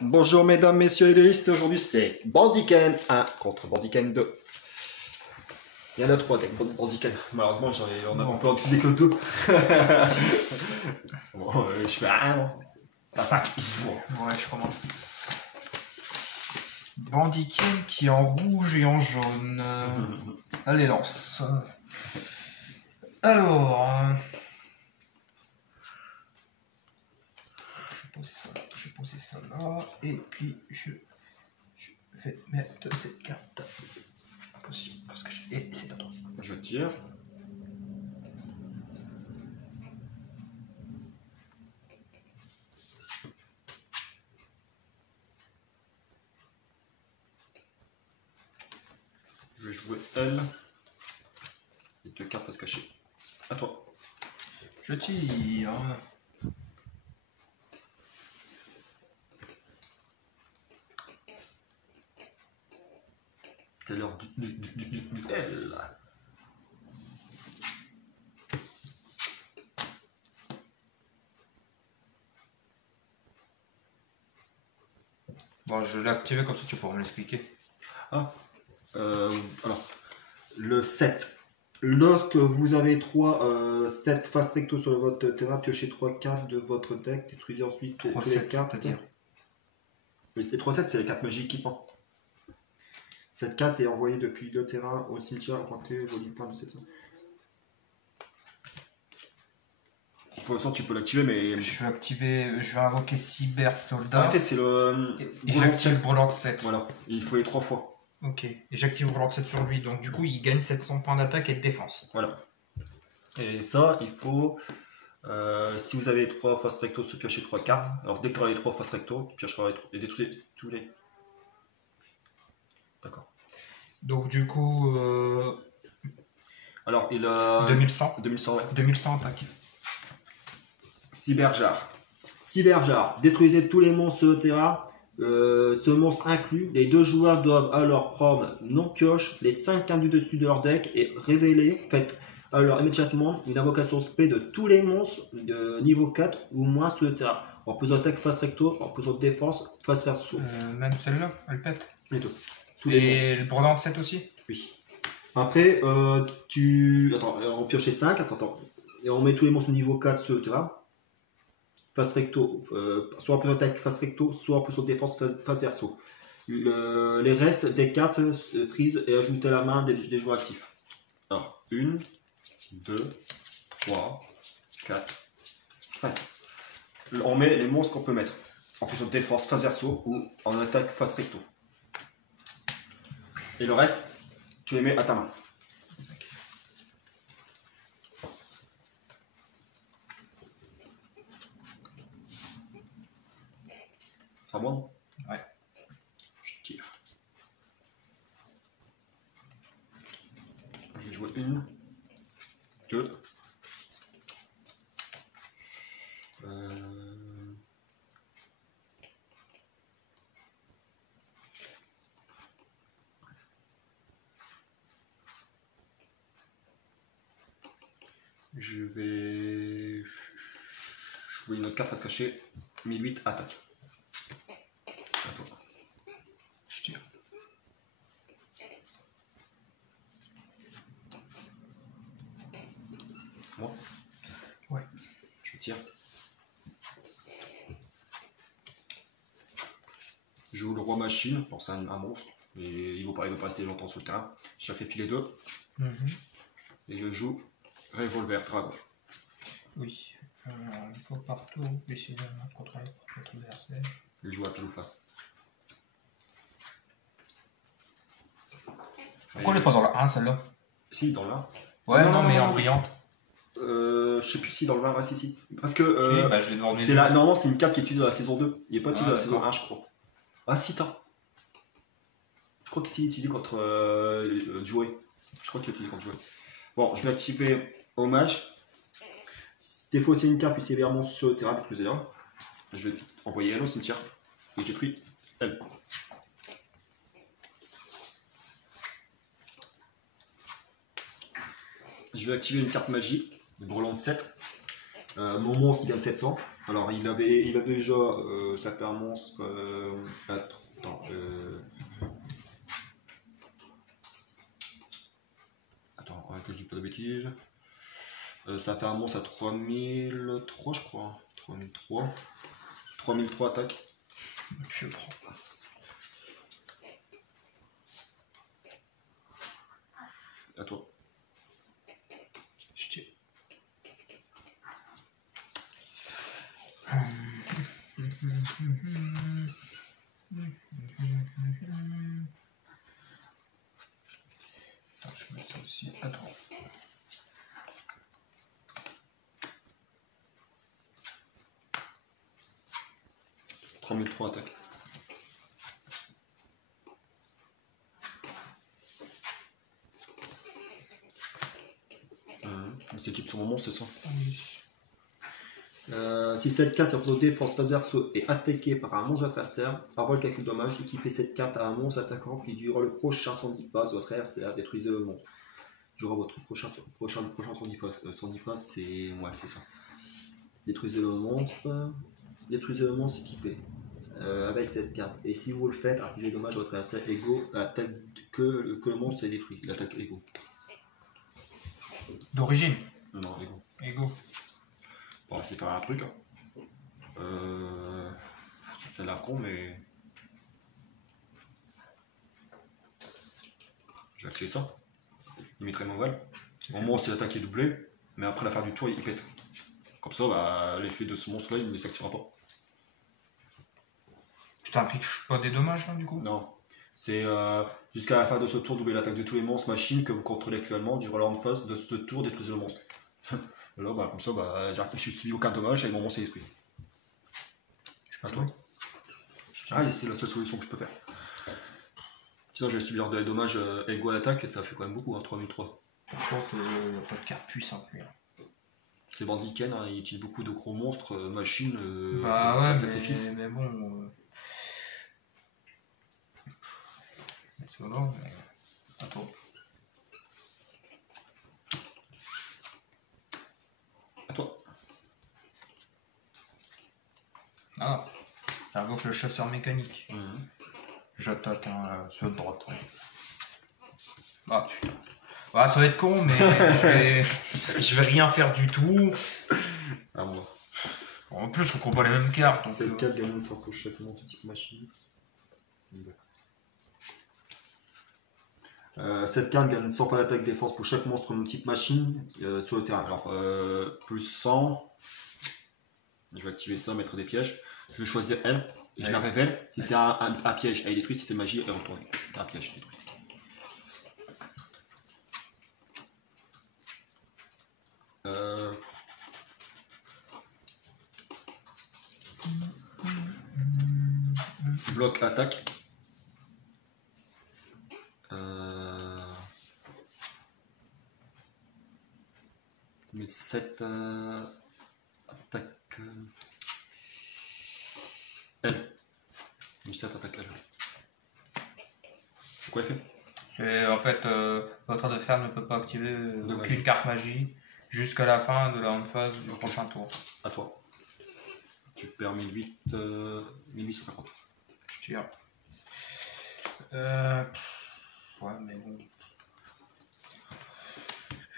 Bonjour mesdames, messieurs les duelistes, aujourd'hui c'est Bandiken 1 contre Bandiken 2. Il y en a 3 avec Bandiken, malheureusement on peut en utiliser que 2. 6. Bon, je fais 1. 5. Bon. Ouais, je commence. Bandiken qui est en rouge et en jaune. Allez, lance. Alors. Je vais poser ça là. Et puis je vais mettre cette carte en position. Parce que et c'est à toi. Je tire. Je vais jouer L. Et 2 cartes face cachée. À toi. Je tire. C'est l'heure du L. Bon, je l'ai activé comme ça tu pourras me l'expliquer. Ah. Alors, le 7. Lorsque vous avez 3 7 face recto sur votre terrain, piochez 3 cartes de votre deck, détruisez ensuite toutes les cartes. C'est-à-dire Oui, les 3-7, c'est les cartes magiques qui pendent. Cette carte est envoyée depuis le terrain au cimetière, augmentez vos points de 700. Pour l'instant, tu peux l'activer, mais. Je vais invoquer Cyber Soldat. Arrêtez, c'est le. Et j'active Brûlant de 7. Voilà, et il faut les 3 fois. Ok, et j'active Brûlant de 7 sur lui, donc du coup il gagne 700 points d'attaque et de défense. Voilà. Et ça, il faut. Si vous avez 3 face recto, se piocher 3 cartes. Alors dès que tu auras les 3 face recto, tu piocheras les 3 et détruis tous les. D'accord. Donc du coup. Alors il a. 2100. 2100, ouais. 2100 attaque. Cyberjar. Cyberjar. Détruisez tous les monstres sur le terrain. Ce monstre inclus. Les 2 joueurs doivent alors prendre non-pioche les 5 cartes du dessus de leur deck et révéler. Faites alors immédiatement une invocation spé de tous les monstres de niveau 4 ou moins sur le terrain. En posant attaque face recto, en posant défense face verso. Même celle-là, elle pète. Les deux. Et le Brûlant de 7 aussi. Oui. Après, on pioche les 5. Attends. Et on met tous les monstres de niveau 4 sur le terrain. Face recto, soit en plus attaque face recto, soit en plus de défense face verso. Les restes des cartes prises et ajoutées à la main des joueurs actifs. Alors, 1, 2, 3, 4, 5. On met les monstres qu'on peut mettre. En plus de défense face verso ou en attaque face recto. Et le reste, tu les mets à ta main. Ça va bon? Ouais. Je tire. Je vais jouer 1, 2. Je vais jouer une autre carte face cachée. 1008 attaque. Je tire. Moi? Ouais. Je tire. Je joue le roi machine, bon, c'est un monstre, et il ne va pas rester longtemps sur le terrain. Je fais filer 2. Et je joue revolver dragon. Oui. Il faut partout essayer de contrôler votre adversaire. Je joue à pile ou face. Pourquoi elle n'est pas dans la 1 celle-là? Si, dans le 1. Ouais, non, mais en brillante. Je sais plus si dans le 1, ouais, si. Parce que je l'ai devant mes normalement, c'est une carte qui est utilisée dans la saison 2. Il n'est pas utilisé dans la saison 1, je crois. Ah, si, t'as. Je crois que c'est utilisé contre Jouet. Je crois qu'il est utilisé contre Jouet. Bon, je vais activer Hommage. Des fois, c'est une carte, puis c'est vers monstre sur le terrain, détruisez-la. Je vais envoyer elle au cimetière. Et je détruis elle. Je vais activer une carte magie, le Brûlant de 7. Mon monstre il gagne 700. Alors il a déjà, ça fait un monstre. Attends, que je dis pas de bêtises. Ça fait un monstre à 3003 je crois. 3003. 3003 attaque. Je prends. À toi. Je tire. Attends, je mets ça aussi. Attends. Attaque. C'est type sur mon monstre, c'est ça. Si cette carte est en défense adverse est attaquée par un monstre adversaire, envoie le calcul dommage, équipez cette carte à un monstre attaquant, puis durant le prochain 110 phases, votre adversaire détruisez le monstre. Durant votre prochain 110 phases, 110 phases, c'est. Ouais, c'est ça. Détruisez le monstre équipé avec cette carte. Et si vous le faites, infligez dommage à votre adversaire égaux à l'attaque que le monstre est détruit. L'attaque égaux. D'origine. Non, égaux. Ego. Bon, je vais faire un truc. C'est la con, mais. J'ai activé ça. Il mettrait mon val. Au moment où c'est l'attaque est doublée, mais après la fin du tour, il pète. Comme ça, bah, l'effet de ce monstre-là, il ne s'activera pas. Tu t'infliges pas des dommages là du coup? Non. C'est jusqu'à la fin de ce tour, doubler l'attaque de tous les monstres machines que vous contrôlez actuellement. Durant la round phase de ce tour, détruisez le monstre. Là, bah, comme ça, bah, je suis aucun dommage et mon monstre est détruit. À toi. Ah, c'est la seule solution que je peux faire. Sinon, je vais subir des dommages égaux à l'attaque et ça fait quand même beaucoup, hein, 3003. Par contre, il n'y a pas de carte puissante lui. C'est Bandiken, hein, il utilise beaucoup de gros monstres, machines. Bah ouais, sacrifice. mais bon. C'est bon, mais. Attends. À toi. Ah, j'invoque le chasseur mécanique. Mmh. J'attaque sur de droite. Ouais. Ah putain. Ah, ça va être con, mais je vais rien faire du tout. À moi. En plus, je comprends pas les mêmes cartes. Donc, cette carte gagne s'approche chaque monstre type machine. Cette carte gagne 100 points d'attaque défense pour chaque monstre de type machine sur le terrain. Alors, plus 100. Je vais activer ça, mettre des pièges. Je vais choisir elle et je la révèle. Si c'est un piège, elle est détruite. Si c'est magie, elle est retournée. Un piège détruit. Bloc attaque. Mais 7 attaque. Elle. 7 attaque elle. C'est quoi l'effet? C'est en fait, votre adversaire ne peut pas activer aucune carte magie jusqu'à la fin de la phase du prochain tour. À toi. Tu perds 1850. Je tire. Ouais, mais bon.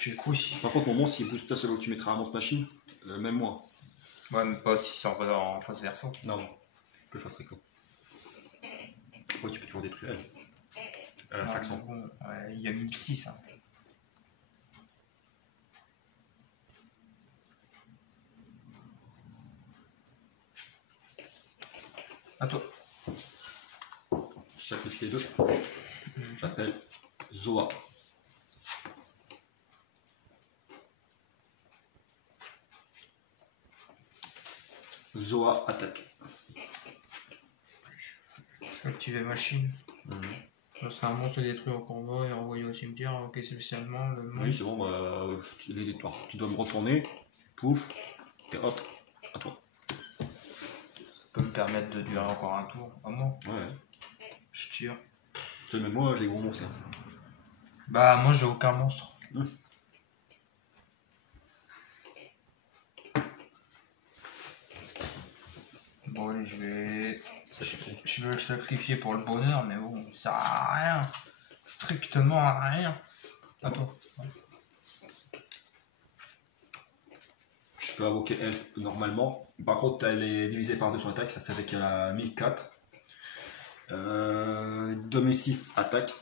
J'ai quoi ici? Par contre, mon monstre, il booste celui où tu mettras un monstre machine, même moi. Ouais, mais pas si c'est en phase versant. Non, que fasse Rico. Ouais, tu peux toujours détruire elle. Elle a 500. Bon, ouais, il y a 1006. Hein. À toi. Je sacrifie les deux. J'appelle Zoa. Zoa attaque. Je vais activer machine. C'est un monstre détruit au combat et envoyé au cimetière. Ok, spécialement le monstre. Oui, c'est bon, bah, tu dois me retourner. Pouf. Et hop, à toi. Ça peut me permettre de durer encore un tour. À moi. Ouais. Je tire. Tu sais, même moi, les gros monstres. Bah, moi, j'ai aucun monstre. Bon, allez, je vais Sacrifier. je vais le sacrifier pour le bonheur, mais bon, ça sert à rien. Strictement à rien. À toi. Je peux invoquer elle normalement. Par contre, elle est divisée par 2 son attaque. Ça fait qu'elle a 1004. 2006 attaque.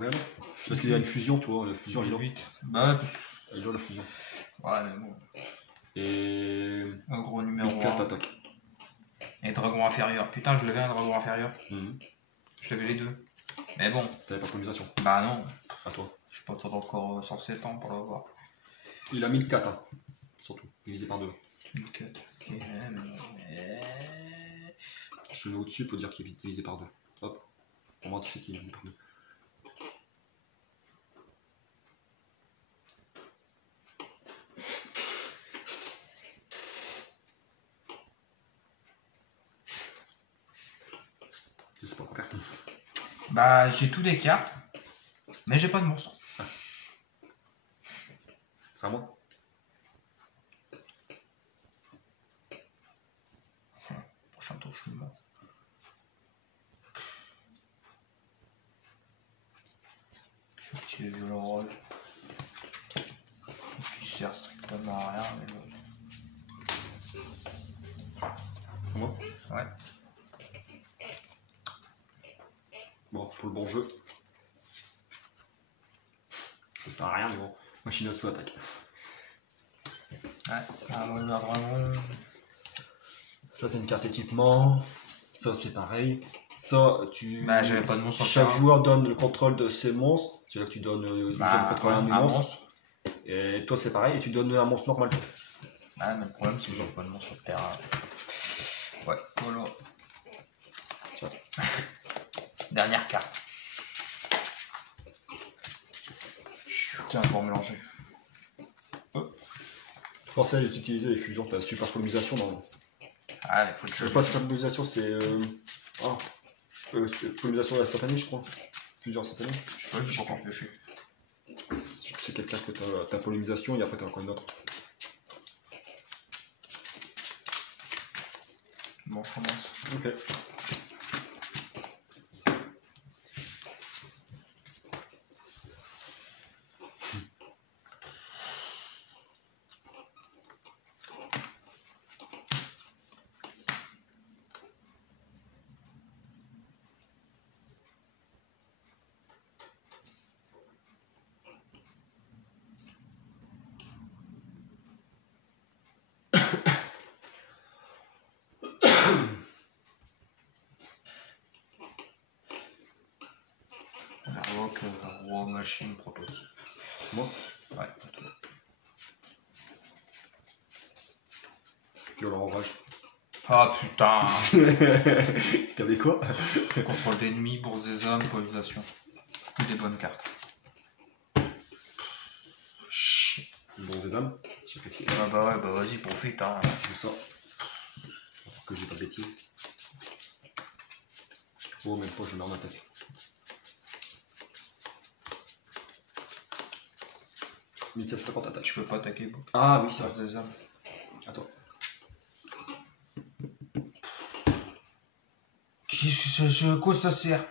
Ouais, parce qu'il y a une fusion, tu vois. La fusion, elle est là. 8. Bah ouais. Elle est là, la fusion. Ouais, mais bon. Et. Un gros numéro 1004 1. attaque. Et dragon inférieur. Putain, je l'avais un dragon inférieur. Mhm. Je l'avais les deux. Mais bon. T'avais pas de colonisation. Bah non. À toi. Je suis pas attendre encore 107 ans pour l'avoir. Il a 1004, hein. Surtout. Divisé par 2. 1004. Ok, Je le mets au-dessus pour dire qu'il est divisé par 2. Hop. Pour moi, tu sais qu'il est divisé par 2. Je sais pas quoi faire. Bah, j'ai tout des cartes. Mais j'ai pas de monstre. C'est à moi. Prochain tour, je suis mort. Je vais tuer violent rôle. Qui sert strictement à rien, mais bon. Moi. Ouais. Bon, pour le bon jeu. Ça sert à rien, mais bon. Machine à sous attaque. Ouais. Ah, moi, là, vraiment. Ça, c'est une carte équipement. Ça, c'est pareil. Ça, tu. Bah, j'avais pas de monstre. Chaque joueur donne le contrôle de ses monstres. C'est-à-dire que tu donnes le contrôle à un des un monstres. monstre. Et toi, c'est pareil. Et tu donnes un monstre normal. Ah, mais le problème, c'est que j'ai pas de monstre sur le terrain. Ouais, voilà. Tiens. Dernière carte. Tiens, pour mélanger. Pensez à utiliser les fusions. T'as super polarisation dans. Ah, mais faut que je. Pas super polarisation, c'est. C'est polarisation instantanée, je crois. Fusion instantanée. Je sais pas, j'ai pas encore pioché. C'est quelqu'un que t'as polarisation et après t'as encore une autre. Bon, je commence. Ok. Invoque roi machine prototype. Moi. Ouais, Violent orage. ah putain. T'avais quoi? Contrôle d'ennemis, bourse des hommes, polarisation. Que des bonnes cartes. Chut. Bon, des âmes. J'ai fait Ah bah ouais, bah vas-y, profite hein. Je sors. Pour que j'ai pas de bêtises. Oh, même pas, je mets en attaque. « 1750 attaque. Je peux pas attaquer. Ah oui, ça Bourse des hommes. Attends. Quoi ça sert?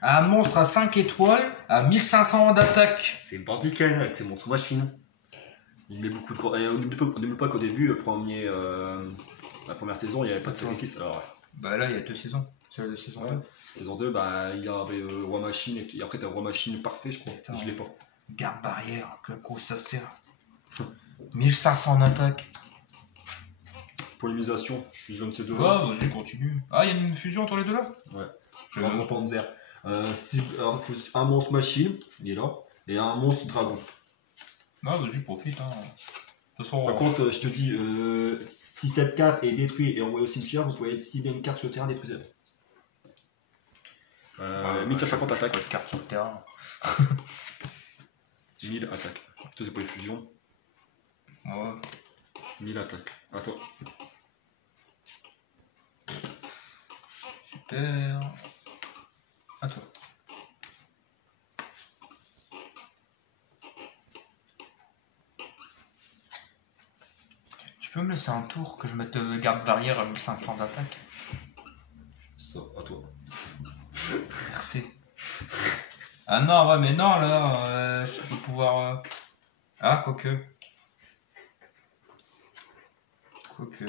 Un monstre à 5 étoiles à 1500 d'attaque. C'est Bandiken avec ses monstres machines. Il met beaucoup de. Et on n'oublie pas qu'au début, la première saison, il n'y avait pas de sacrifice. Alors, Bah là, il y a 2 saisons. C'est la de saison 2. saison 2, bah, il y avait Roi Machine et après, t'as Roi Machine parfait, je crois. Putain. Je l'ai pas. Garde barrière, que quoi ça sert? 1500 d'attaque. Polémisation, je fusionne ces deux. Ah, vas-y, continue. Ah, il y a une fusion entre les deux là? Ouais. Je Je vais en Panzer. Alors, faut un monstre machine, il est là, et un monstre dragon. Ah, vas-y, profite. Hein. De toute façon, Par contre, je te dis, si cette carte est détruite et envoyée au cimetière, vous pouvez si bien une carte sur le terrain, détruisez-la. 1750 attaque. pas de carte sur le terrain. 1000 attaque. Ça, c'est pour les fusions. Ouais. 1000 attaque. À toi. Super. À toi. Tu peux me laisser un tour que je mette garde barrière à 1500 d'attaque? Ça, à toi. Merci. Ah non, ouais, mais non, là, je peux pouvoir... Ah, quoique. Quoique.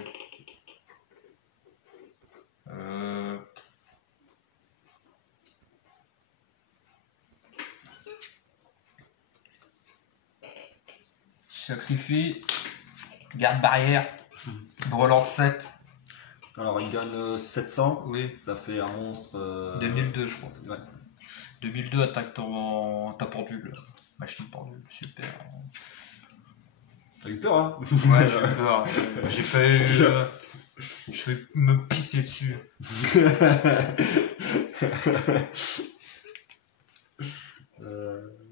Sacrifie. Garde barrière. Brûlante 7. Alors, il gagne 700. Oui. Ça fait un monstre. 2002, je crois. Ouais. 2002, attaque ta pendule. Machine pendule, super. T'as eu peur, hein? Ouais, j'ai eu peur. J'ai failli. Je vais me pisser dessus.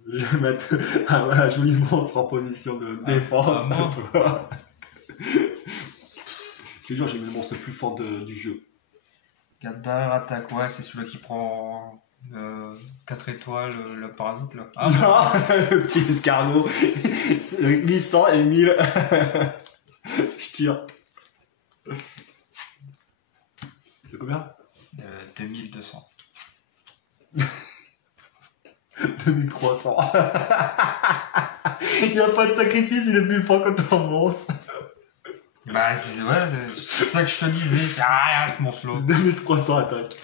Je vais mettre un joli monstre en position de défense. Moi. Je te jure, j'ai mis le monstre le plus fort du jeu. 4 barrières attaque, ouais, c'est celui qui prend 4 étoiles, le parasite là. Ah, non, le petit escargot. 1100 et 1000. Je tire. C'est combien? 2200. 2300. Il n'y a pas de sacrifice, il est plus fort que ton monstre. Bah, c'est ça que je te disais, c'est rien ce monstre-là. 2300 attaques.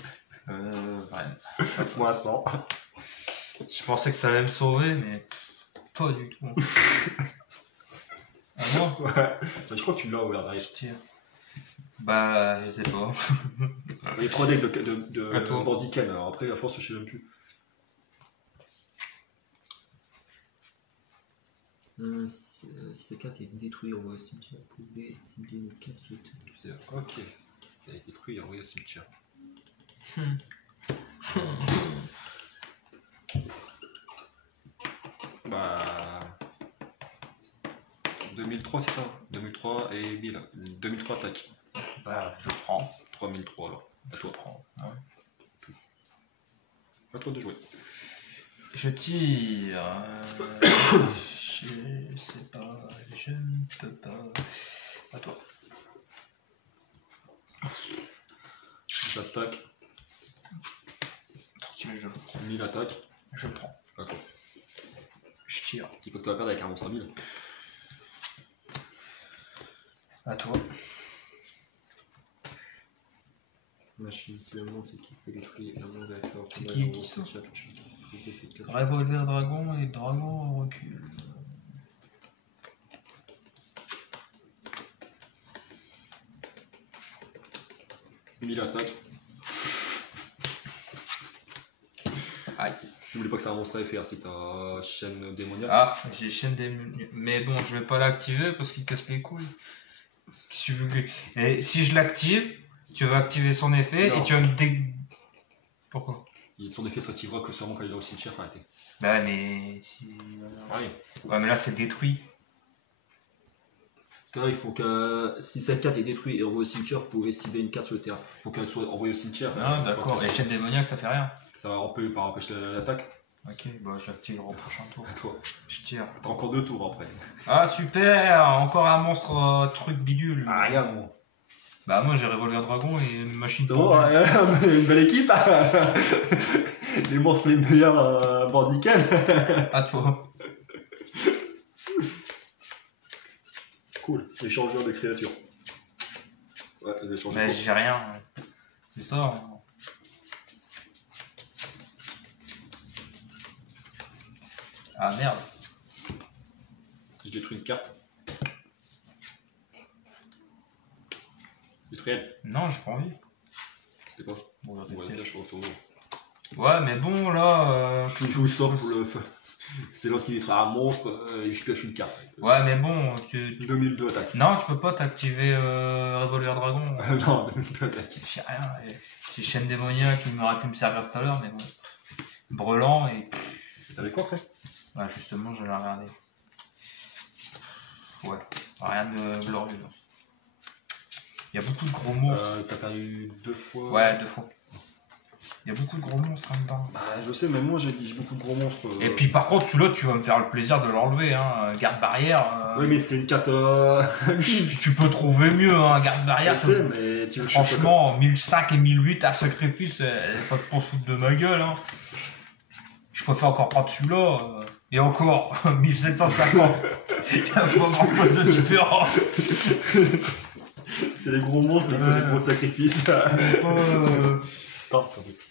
Ouais. Moi 100. Je pensais que ça allait me sauver, mais pas du tout. Ah non? Ouais. Bah, je crois que tu l'as ouvert derrière. Je tire. Bah, je sais pas. Il y a 3 decks de toi. Bandiken, alors après, à force, je sais même plus. Si ces cartes est détruite, on va au cimetière. Vous pouvez cibler une carte sur le terrain. Ok, ça a été détruit et envoyé au cimetière. Bah. 2003, c'est ça? 2003 et 1000. 2003 attaque. Bah, je prends. 3003 alors. À toi. Ouais. À toi de jouer. Je tire. Je sais pas. Je ne peux pas. À toi. J'attaque. Sortilège de l'eau. 1000 attaques. Je prends. À toi. Je tire. Il faut que tu vas perdre avec un monstre à 1000. À toi. Machine, c'est le monstre qui peut détruire un monde avec ça. C'est qui ça? Revolver dragon et dragon en recul. 1000 attaques. Aïe. N'oublie pas que c'est un monstre à FR, c'est ta chaîne démoniaque. Ah, j'ai chaîne démoniaque. Mais bon, je vais pas l'activer parce qu'il casse les couilles. Et si je l'active, tu vas activer son effet non. Et tu vas me Pourquoi? Son effet s'activera que seulement quand il est au cimetière, arrêtez. Bah mais si... Ah oui. Ouais mais là c'est détruit. Parce que là il faut que si cette carte est détruite et envoyée au cimetière, vous pouvez cibler une carte sur le terrain. Il faut qu'elle soit envoyée au cimetière. Ah d'accord, et chaîne démoniaque ça fait rien. Ça va empêcher l'attaque. Ok, bah je l'activerai au prochain tour. À toi. Je tire. T'as encore 2 tours après. Ah super, encore un monstre truc bidule. Ah regarde moi. Bah moi j'ai Revolver Dragon et une machine. Oh, une belle équipe. Les monstres les meilleurs Bandiken. À toi. Cool, échangeur de créatures. Ouais, l'échangeur. Bah j'ai rien. C'est ça. Hein. Ah merde. Je détruis une carte. Détruis elle. Non, j'ai pas envie. C'était quoi? Bon, Ouais, je crois sur ouais, mais bon, là... Je joue sort pour le... C'est lorsqu'il détruit un monstre, et je pioche une carte. Ouais, mais bon, 2002 attaque. Non, tu peux pas t'activer Revolver Dragon. Non, 2002 attaque. J'ai rien. J'ai chaîne démoniaque qui m'aurait pu me servir tout à l'heure, mais bon. Brelan et... T'avais quoi après? Ouais, justement, je l'ai regardé. Ouais, rien de glorieux. Il y a beaucoup de gros mots. T'as perdu 2 fois. Ouais, 2 fois. Il y a beaucoup de gros monstres là-dedans. Bah, je sais, même moi j'ai beaucoup de gros monstres. Et puis par contre, celui-là, tu vas me faire le plaisir de l'enlever, hein. Garde barrière. Oui, mais c'est une carte. Tu peux trouver mieux, hein. Garde barrière. Je sais, mais tu veux franchement, 1005 et 1008 à sacrifice, pas pour se foutre de ma gueule, hein. Je préfère encore prendre celui-là. Et encore, 1750. Il n'y a pas grand chose de différent. C'est des gros monstres, mais des gros sacrifices.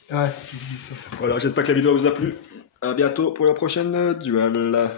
Ouais, tu dis ça. Voilà, j'espère que la vidéo vous a plu. À bientôt pour la prochaine duel.